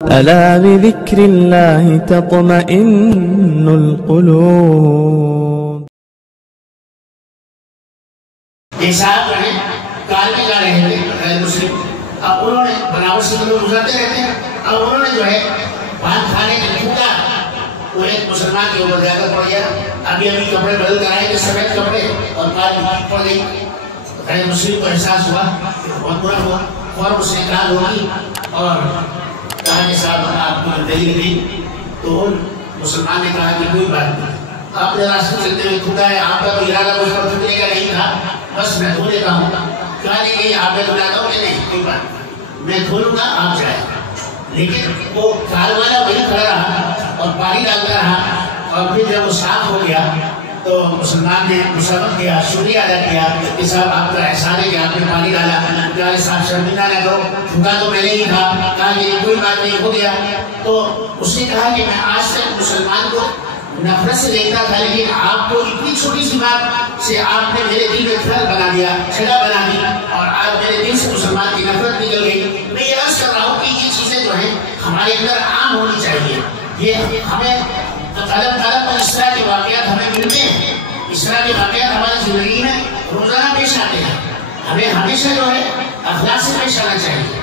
ألا بذكر الله تطمئن القلوب. ایک صاحب جو ہے کار میں جا رہے تھے غیر مسلم، اب انہوں نے بناوٹ سے لوگ گزرتے رہتے ہیں، اب انہوں نے جو ہے پان کھانے کا تھوکا، وہ ایک مسلمان کے اوپر جا کر پڑ گیا، ابھی کپڑے بدل کر آئے تھے سفید کپڑے اور کار پڑ گئی، غیر مسلم کو احساس ہوا بہت برا ہوا، فوراً اس نے کار روکی اور کہا کہ صاحب آپ کو دلیل دی، تو مسلمان نے کہا کہ کوئی بات نہیں، آپ نے راستے چلتے ہوئے تھوکا ہے، آپ کا تو ارادہ مجھ پر تھوکنے کا نہیں تھا، بس میں دھو لیتا ہوں، کہا نہیں آپ نے دھولاتا ہوں کہ نہیں کوئی بات میں دھولوں گا آپ جائیں، لیکن وہ کار والا وہی کھڑا رہا اور پانی ڈالتا رہا، اور پھر جب وہ صاف ہو گیا تو مسلمان نے مسابقت کیا، شکریہ ادا کیا کہ صاحب آپ کا احسان ہے کہ آپ نے پانی ڈالا، کہا صاحب شرمندہ نہ کرو، تھوکا تو میں نے ہی تھا، کہا کہ کوئی بات نہیں ہو گیا، تو اس نے کہا کہ میں آج تک مسلمان کو نفرت سے دیکھتا تھا، لیکن آپ کو اتنی چھوٹی سی بات سے آپ نے میرے دل میں گھر بنا دیا، چھڑا بنا دی، اور آج میرے دل سے مسلمان کی نفرت نکل گئی۔ میں یہ عرض کر رہا ہوں کہ یہ چیزیں جو ہیں ہمارے اندر عام ہونی چاہیے، یہ ہمیں قدم قدم پر اس طرح کے واقعات ہمیں ملتے ہیں، اس طرح کے واقعات ہماری زندگی میں روزانہ پیش آتے ہیں، ہمیں ہمیشہ جو ہے اخلاق سے پیش آنا چاہیے۔